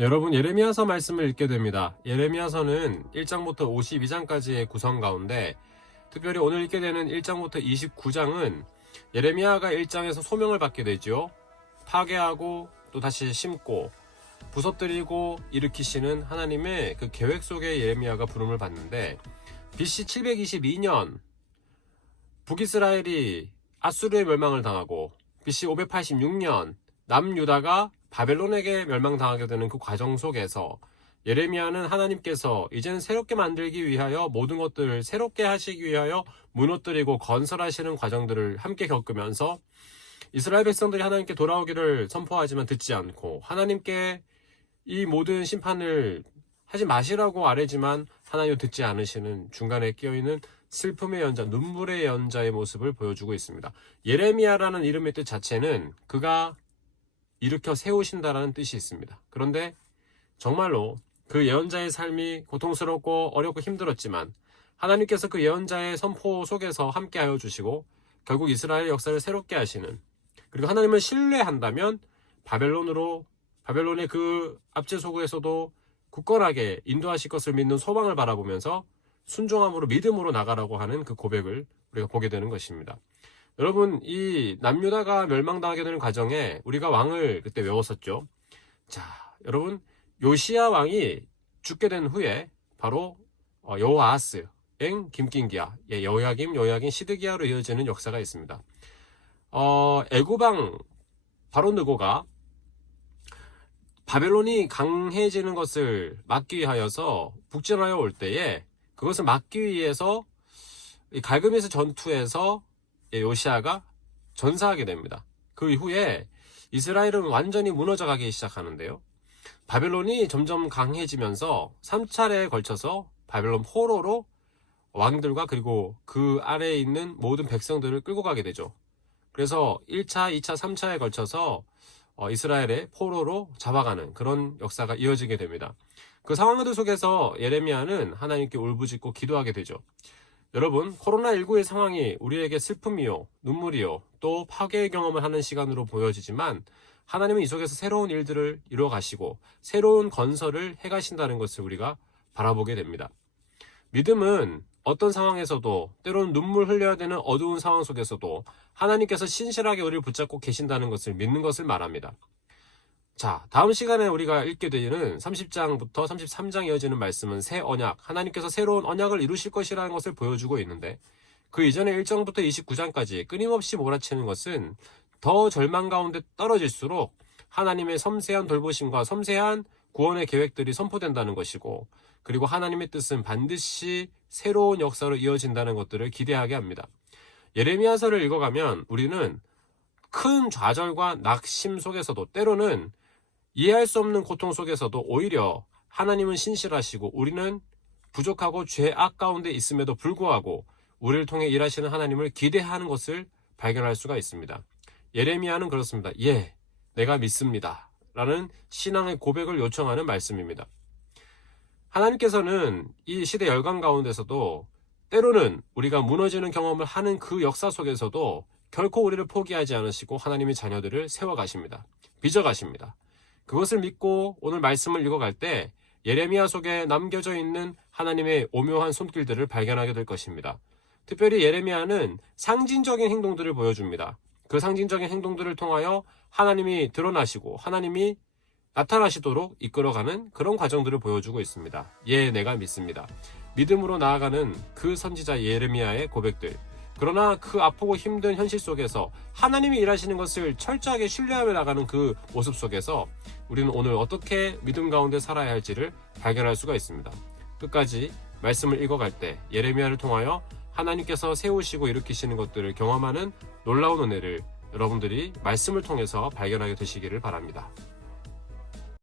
여러분, 예레미야서 말씀을 읽게 됩니다. 예레미야서는 1장부터 52장까지의 구성 가운데 특별히 오늘 읽게 되는 1장부터 29장은 예레미야가 1장에서 소명을 받게 되죠. 파괴하고 또 다시 심고 부서뜨리고 일으키시는 하나님의 그 계획 속에 예레미야가 부름을 받는데, BC 722년 북이스라엘이 아수르의 멸망을 당하고 BC 586년 남유다가 바벨론에게 멸망당하게 되는 그 과정 속에서 예레미야는 하나님께서 이제는 새롭게 만들기 위하여 모든 것들을 새롭게 하시기 위하여 무너뜨리고 건설하시는 과정들을 함께 겪으면서 이스라엘 백성들이 하나님께 돌아오기를 선포하지만 듣지 않고, 하나님께 이 모든 심판을 하지 마시라고 아뢰지만 하나님도 듣지 않으시는 중간에 끼어있는 슬픔의 연자, 눈물의 연자의 모습을 보여주고 있습니다. 예레미야라는 이름의 뜻 자체는 그가 일으켜 세우신다라는 뜻이 있습니다. 그런데 정말로 그 예언자의 삶이 고통스럽고 어렵고 힘들었지만 하나님께서 그 예언자의 선포 속에서 함께하여 주시고 결국 이스라엘 역사를 새롭게 하시는, 그리고 하나님을 신뢰한다면 바벨론의 그 압제 속에서도 굳건하게 인도하실 것을 믿는 소망을 바라보면서 순종함으로 믿음으로 나가라고 하는 그 고백을 우리가 보게 되는 것입니다. 여러분, 이 남유다가 멸망당하게 되는 과정에 우리가 왕을 그때 외웠었죠. 자, 여러분, 요시야 왕이 죽게 된 후에 바로 여호아하스 김긴기야, 여호야김 시드기야로 이어지는 역사가 있습니다. 애굽왕 바로 느고가 바벨론이 강해지는 것을 막기 위하여서 북진하여 올 때에 그것을 막기 위해서 이 갈그메스 전투에서 요시야가 전사하게 됩니다. 그 이후에 이스라엘은 완전히 무너져가기 시작하는데요. 바벨론이 점점 강해지면서 3차례에 걸쳐서 바벨론 포로로 왕들과 그리고 그 아래에 있는 모든 백성들을 끌고 가게 되죠. 그래서 1차, 2차, 3차에 걸쳐서 이스라엘의 포로로 잡아가는 그런 역사가 이어지게 됩니다. 그 상황들 속에서 예레미야는 하나님께 울부짖고 기도하게 되죠. 여러분, 코로나19의 상황이 우리에게 슬픔이요, 눈물이요, 또 파괴의 경험을 하는 시간으로 보여지지만 하나님은 이 속에서 새로운 일들을 이루어 가시고 새로운 건설을 해가신다는 것을 우리가 바라보게 됩니다. 믿음은 어떤 상황에서도, 때로는 눈물 흘려야 되는 어두운 상황 속에서도 하나님께서 신실하게 우리를 붙잡고 계신다는 것을 믿는 것을 말합니다. 자, 다음 시간에 우리가 읽게 되는 30장부터 33장 이어지는 말씀은 새 언약, 하나님께서 새로운 언약을 이루실 것이라는 것을 보여주고 있는데, 그 이전에 1장부터 29장까지 끊임없이 몰아치는 것은 더 절망 가운데 떨어질수록 하나님의 섬세한 돌보심과 섬세한 구원의 계획들이 선포된다는 것이고, 그리고 하나님의 뜻은 반드시 새로운 역사로 이어진다는 것들을 기대하게 합니다. 예레미야서를 읽어가면 우리는 큰 좌절과 낙심 속에서도, 때로는 이해할 수 없는 고통 속에서도 오히려 하나님은 신실하시고 우리는 부족하고 죄악 가운데 있음에도 불구하고 우리를 통해 일하시는 하나님을 기대하는 것을 발견할 수가 있습니다. 예레미야는 그렇습니다. 예, 내가 믿습니다 라는 신앙의 고백을 요청하는 말씀입니다. 하나님께서는 이 시대 열강 가운데서도 때로는 우리가 무너지는 경험을 하는 그 역사 속에서도 결코 우리를 포기하지 않으시고 하나님의 자녀들을 세워가십니다. 빚어가십니다. 그것을 믿고 오늘 말씀을 읽어갈 때 예레미야 속에 남겨져 있는 하나님의 오묘한 손길들을 발견하게 될 것입니다. 특별히 예레미야는 상징적인 행동들을 보여줍니다. 그 상징적인 행동들을 통하여 하나님이 드러나시고 하나님이 나타나시도록 이끌어가는 그런 과정들을 보여주고 있습니다. 예, 내가 믿습니다. 믿음으로 나아가는 그 선지자 예레미야의 고백들, 그러나 그 아프고 힘든 현실 속에서 하나님이 일하시는 것을 철저하게 신뢰하며 나가는 그 모습 속에서 우리는 오늘 어떻게 믿음 가운데 살아야 할지를 발견할 수가 있습니다. 끝까지 말씀을 읽어갈 때 예레미야를 통하여 하나님께서 세우시고 일으키시는 것들을 경험하는 놀라운 은혜를 여러분들이 말씀을 통해서 발견하게 되시기를 바랍니다.